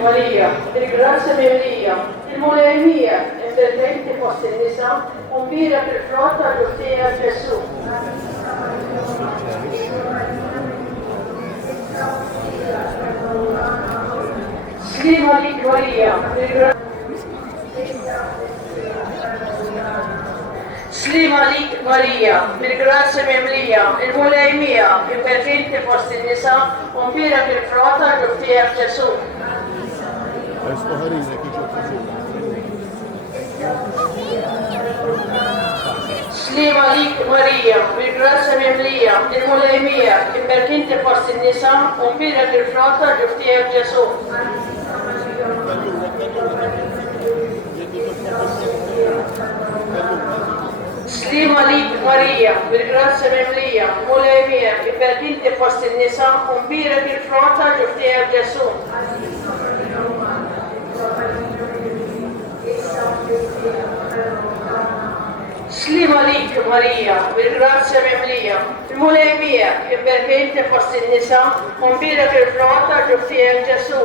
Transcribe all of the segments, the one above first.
Maria, ringraziami Elia, il mole mia, e veramente possa in esame, un vira per flotta lo sia Gesù. Slimalik Maria, Slimalik Maria, ringraziami Elia, il mole mia, e veramente possa in esame, un vira per flotta lo sia Gesù. Slimalik Maria, ringraziami Elia, il mole mia, che veramente possa in esame, un vira per flotta lo sia Gesù. Slimalik Maria, ringraziami Elia, mole mia, che veramente possa in esame, un vira per flotta lo sia Gesù. Slimalik Maria, ringraziami Elia, il mole mia, che veramente possa in esame, un vira per flotta lo sia Gesù.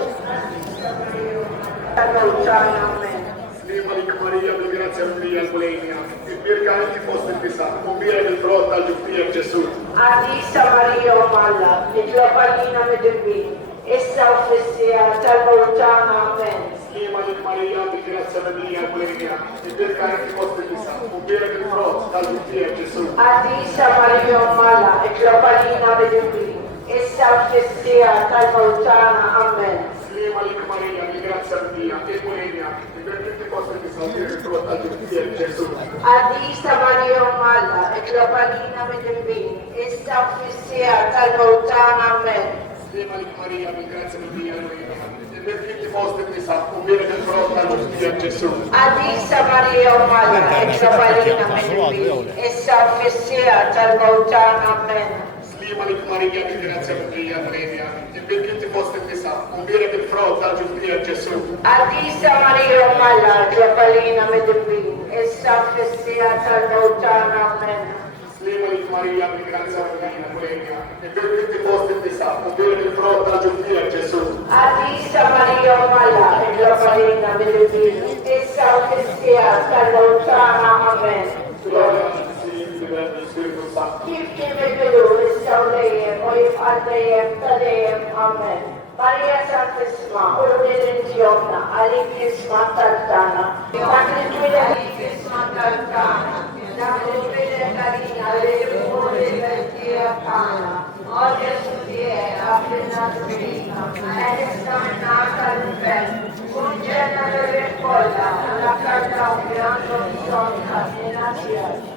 Slimalik Maria, ringraziami Elia, il mole mia, che veramente possa in esame, un vira per flotta lo sia Gesù. Adisa Maria Omalla, e Globalina Medembini, essa offessia talvoltana, amen. Slimalik Maria, ringraziami Elia, il mole mia, che veramente possa in esame, un vira per flotta lo sia Gesù. Adisa Maria Omalla, e Globalina Medembini, essa offessia talvoltana, amen. Slimalik Maria, ringraziami Elia, il mole mia, che veramente possa in esame, un vira per flotta lo sia Gesù. Adisa Maria Omalla, e Globalina Medembini, essa offessia talvoltana, amen. Slimalik Maria, ringraziami Elia, il mole mia, che veramente possa in esame, un vira per flotta lo sia Gesù. Adisa Maria Omalla, e Globalina Medembini, essa offessia talvoltana, amen. Slimalik Maria, ringraziami Elia, il mole mia, che veramente possa in esame, un vira per flotta lo sia Gesù. Adisa Maria Omalla, Globalina Medembini, essa offessia talvoltana, amen. Slimalik Maria, ringraziami Elia, il mole mia, che veramente possa in esame, un vira per flotta lo sia Gesù. Adisa Maria Omalla, Globalina Medembini, essa offessia talvoltana, amen. Gloria al Figlio e al Spirito Santo. Kifke Medvedore, Sauleem, Oif Aldeem, Tadeem, amen. Maria Santissima, Orodenziona, Alichisma Tartana, Magnitude Alichisma Tartana, Magnitude Carina, Legione Vertia Cana, Odia Sudiera, Affinata Vita, Enestamnata Lupen, Congena delle Colla, la carta un pianto di sonta, nella cielo.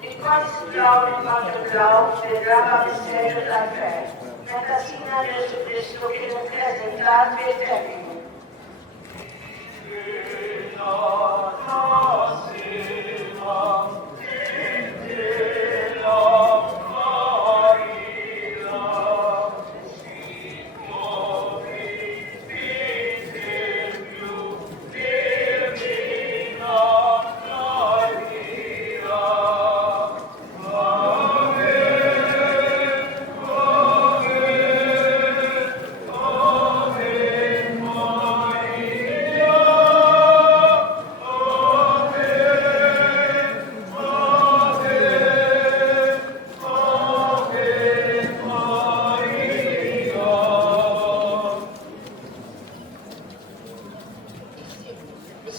Riconciliamo il nostro glauco e grava mistero della fede. Nella Sina Gesù Cristo che non presentato e tecnico.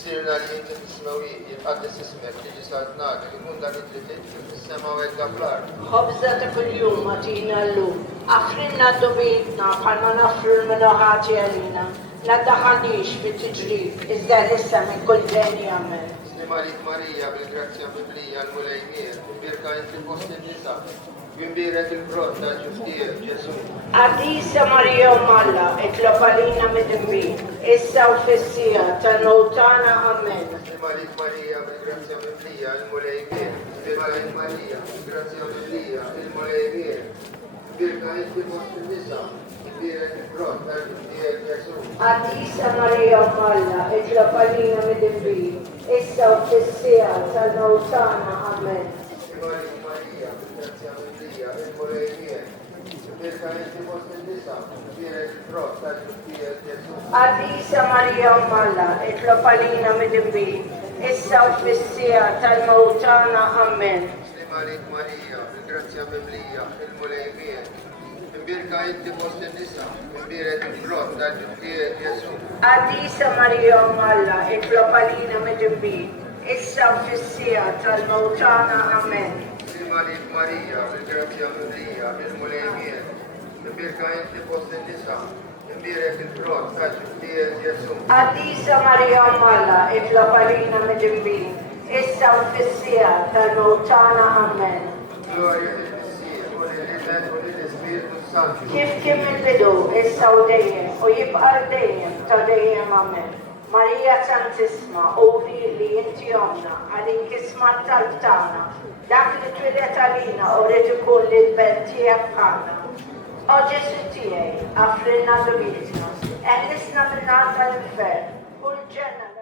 مسيرنا ليك السماوي يتقدس اسمك تيجي صلاتنا يكون لك في السماوات والارض. خبزة كل يوم أتينا اليوم أخرنا ضبيتنا بحنا نغفر المنوحات علينا لا تدخلنيش في التجريب إذا لسه من كل ثاني أمين. Slimalik Maria, بالgrazia Biblia, al Mulejmir, birka inti post il-nisa, bimbirek il-frott ta' ġuftier, Ġesu. Adisa Maria Omalla, Globalina Medembin, essa offessia, talvoltana, amen. Slimalik Maria, بالgrazia Biblia, al Mulejmir, Slimalik Maria, بالgrazia Biblia, al Mulejmir, birka inti post il-nisa, bimbirek il-frott ta' ġuftier, Ġesu. Adisa Maria Omalla, Globalina Medembin, essa offessia, talvoltana, amen. Slimalik Maria, بالgrazia Biblia, al Mulejmir, Birka inti fost in-nisa, kbira il-frott tal-ġuftija Ġesu. Għadisa Marija Malla, itlob għalina mid-imbit, issa u fissija tal-mawtana, amen. Muslima għalik Marija, bil-grazzja mimlija, il-mulejmiet. Birka inti fost in-nisa, kbira il-frott tal-ġuftija Ġesu. Għadisa Marija Malla, itlob għalina mid-imbit, issa u fissija tal-mawtana, amen. Muslima għalik Marija, bil-grazzja mimlija, il-mulejmiet. Birka inti fost in-nisa, kbira il-frott tal-ġuftija Ġesu. Għadisa Marija Malla, itlob għalina mid-imbit, issa u fissija tal-mawtana, amen. Gloria nel-Messija, u nel-Illet u nel-Spiritu Santo. Kif kien mill-bidu, issa u dejjem, u jibqa' dejjem ta' dejjem amen. Marija Santissima, uri li inti omna, għalik ismat tal-btana, dak li twilet għalina u rrid ikun li l-belt tiegħek bħalna. O Ġesu tiegħi, affrinna dubitna, eħlisna minn tal-infern, kull ġenna